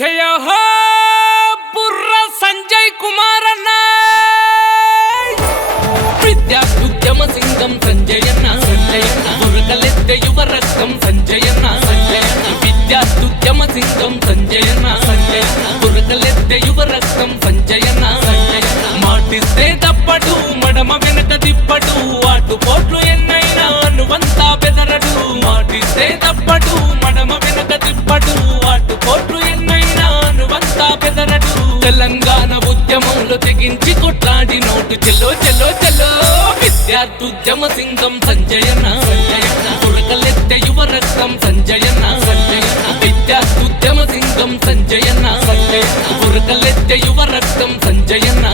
జయ హో బుర్ర సంజయ్ కుమార్ అన్న విద్యార్థుద్యమ సింగం సంజయన్న బురకలెత్తే యువ రక్తం సంజయన్న విద్యార్థుద్యమ సింగం సంజయన్న బురకలెత్తే యువ రక్తం సంజయన్న మాటిస్తే తప్పడు మడమ వెనక తిప్పడు అటు పోట్లు ఎన్నైనా నువ్వంతా బెదరడు మాటిస్తే తప్పడు మడమ వెనక తిప్పడు అటు పోట్లు ఎన్నైనా నువ్వంతా బెదరడు తెలంగాణ ఉద్యమంలో తెగించి కొట్లాడి నోటు చెల్లో చెల్లో చెల్లో విద్యార్థుద్యమ సింగం సంజయన్న బురకలెత్తే యువ రక్తం సంజయన్న విద్యార్థుద్యమ సింగం సంజయన్న బురకలెత్తే యువ రక్తం సంజయన్న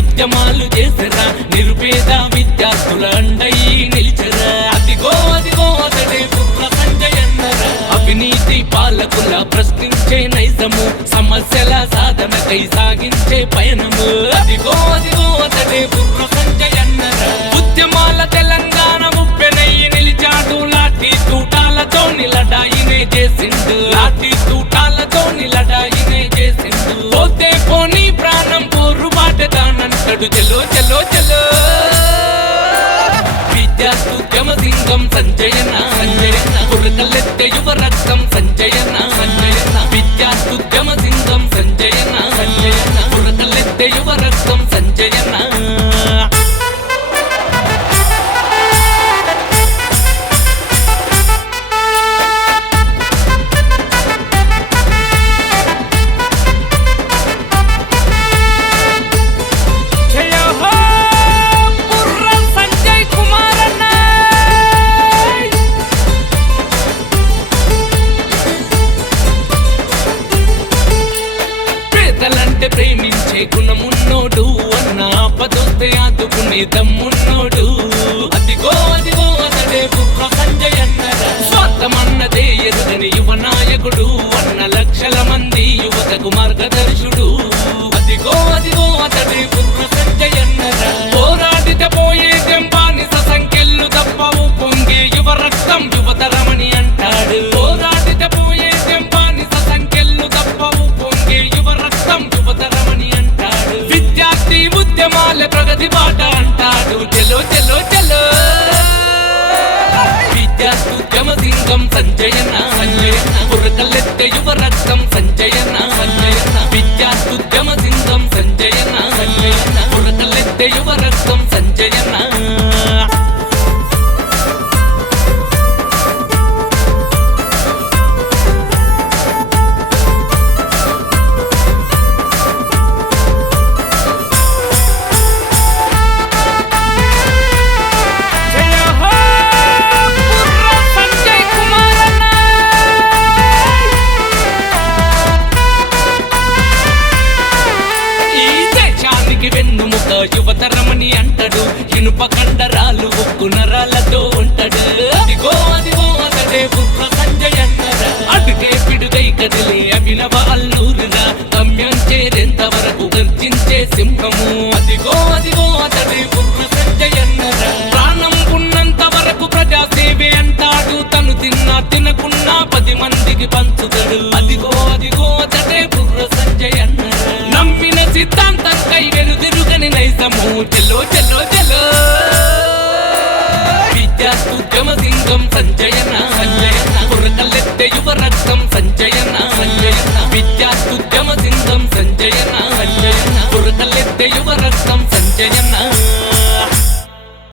ఉద్యమాలు చేసరా నిరుపేద విద్యార్థుల అండయి నిలిచరా అదిగో అదిగో అతడే బుర్ర సంజయన్నరా అవినీతి పాలకుల ప్రశ్నించే నైజము సమస్యల సాధనకై సాగించే పయనము అదిగో అదిగో అతడే బుర్ర సంజయన్నరా ఉద్యమాల తెలంగాణ ముప్పెనయ్యి నిలిచాడు లాఠీ తూటాలతో నిలడాయినే చేసిండు లాఠీ తూటాలతో నిలడాయినే చేసిండు పోతే పోనీ ప్రాణం పోరుబాటదానంటాడు చెలో చెలో చెలో విద్యార్థుద్యమ సింగం సంజయన్న బురకలెత్తే యువ రక్తం సంజయన్న విద్యార్థుద్యమ సింగం సంజయన్న బురకలెత్తే యువ రక్తం సంజయన్న ప్రేమించే గుణమున్నోడు అన్న ఆపదొస్తే ఆదుకునే దమ్మున్నోడు అదిగో అదిగో అతడే బుర్ర సంజయన్నరా స్వార్థమన్నదే ఎరుగని యువ నాయకుడు అన్న లక్షల మంది యువతకు మార్గదర్శుడు అదిగో అదిగో అతడే బుర్ర సంజయన్నరా పోరాడితే పోయే బానిస సంఖ్యలు తప్పవు పొంగే యువ రక్తం యువతరమని అంటాడు పోరాడితే పోయే బానిస సంఖ్యలు తప్పవు పొంగే యువ రక్తం యువతరమని అంటాడు విద్యార్థి ఉద్యమాల ప్రగతి బాట అంటాడు చెలో చెలో చెలో విద్యార్థుద్యమ సింగం సంజయన్న బురకలెత్తే యువ రక్తం సంజయన్న విద్యార్థుద్యమ సింగం సంజయన్న బురకలెత్తే యువ రక్తం సంజయన్న యువతరమని అంటాడు ఇనుప కండరాలు ఉక్కు నరాలతో ఉంటాడు అదిగో అదిగో అతడే బుర్ర సంజయన్నరా అటుకే పిడుగై కదిలే అభినవ అల్లూరురా గమ్యం చేరేంత వరకు గర్జించే సింహము అదిగో అదిగో అతడే బుర్ర సంజయన్నరా ప్రాణం ఉన్నంత వరకు ప్రజాసేవే అంటాడు తను తిన్నా తినకున్నా 10 మందికి పంచుతాడు అదిగో అదిగో అతడే బుర్ర సంజయన్నరా నమ్మిన సిద్ధాంతం కై వెనుదిరుగని నైజము చెల్లో చెల్లో చెల్లో విద్యార్థుద్యమ సింగం సంజయన్న బురకలెత్తే యువ రక్తం సంజయన్న విద్యార్థుద్యమ సింగం సంజయన్న బురకలెత్తే యువ రక్తం సంజయన్న